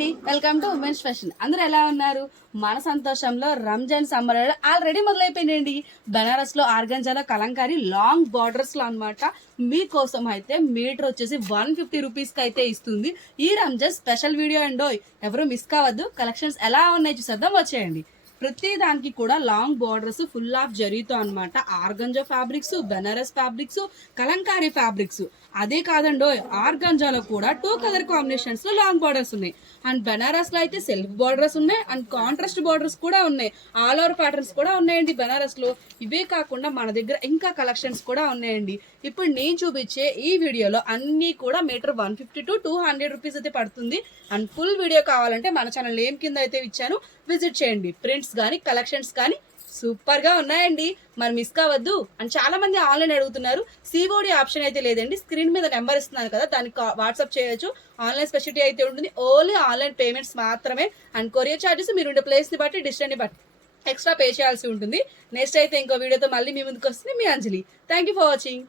అండి, welcome to women's fashion. అందరూ ఎలా ఉన్నారు? మన సంతోషంలో రంజాన్ సమ్మర్ ఆల్రెడీ మొదలైపోయిందండి. బెనారస్ లో ఆర్గంజాలో కలంకారీ లాంగ్ బార్డర్స్ లో అనమాట. మీకోసం అయితే మీటర్ వచ్చేసి 150 రూపీస్ కి అయితే ఇస్తుంది. ఈ రంజాన్ స్పెషల్ వీడియో అండో, ఎవరు మిస్ కావద్దు. కలెక్షన్స్ ఎలా ఉన్నాయి చూసేద్దాం, వచ్చేయండి. ప్రతి దానికి కూడా లాంగ్ బార్డర్స్ ఫుల్ ఆఫ్ జరీతో అనమాట. Organza fabrics, Banaras fabrics, kalamkari fabrics. అదే కాదండో, ఆర్గంజాలో కూడా 2 కలర్ కాంబినేషన్స్ లో లాంగ్ బార్డర్స్ ఉన్నాయి. అండ్ బెనారస్ లో అయితే సెల్ఫ్ బార్డర్స్ ఉన్నాయి అండ్ కాంట్రాస్ట్ బార్డర్స్ కూడా ఉన్నాయి. ఆల్ ఓవర్ ప్యాటర్న్స్ కూడా ఉన్నాయండి బెనారస్ లో. ఇవే కాకుండా మన దగ్గర ఇంకా కలెక్షన్స్ కూడా ఉన్నాయండి. ఇప్పుడు నేను చూపించే ఈ వీడియోలో అన్ని కూడా మీటర్ 150 to 200 రూపీస్ అయితే పడుతుంది. అండ్ ఫుల్ వీడియో కావాలంటే మన ఛానల్ నేమ్ కింద అయితే ఇచ్చాను, విజిట్ చేయండి. ప్రింట్స్ కానీ కలెక్షన్స్ కానీ సూపర్ గా ఉన్నాయండి, మరి మిస్ కావద్దు. అండ్ చాలా మంది ఆన్లైన్ అడుగుతున్నారు, సిఓడి ఆప్షన్ అయితే లేదండి. స్క్రీన్ మీద నెంబర్ ఇస్తున్నాను కదా, దానికి వాట్సాప్ చేయొచ్చు. ఆన్లైన్ స్పెషాలిటీ అయితే ఉంటుంది, ఓన్లీ ఆన్లైన్ పేమెంట్స్ మాత్రమే. అండ్ కొరియర్ ఛార్జెస్ మీరు ఉండే ప్లేస్ ని బట్టి, డిస్టెన్స్ ని బట్టి ఎక్స్ట్రా పే చేయాల్సి ఉంటుంది. నెక్స్ట్ అయితే ఇంకో వీడియోతో మళ్ళీ మీ ముందుకు వస్తుంది మీ Anjali. Thank you for watching.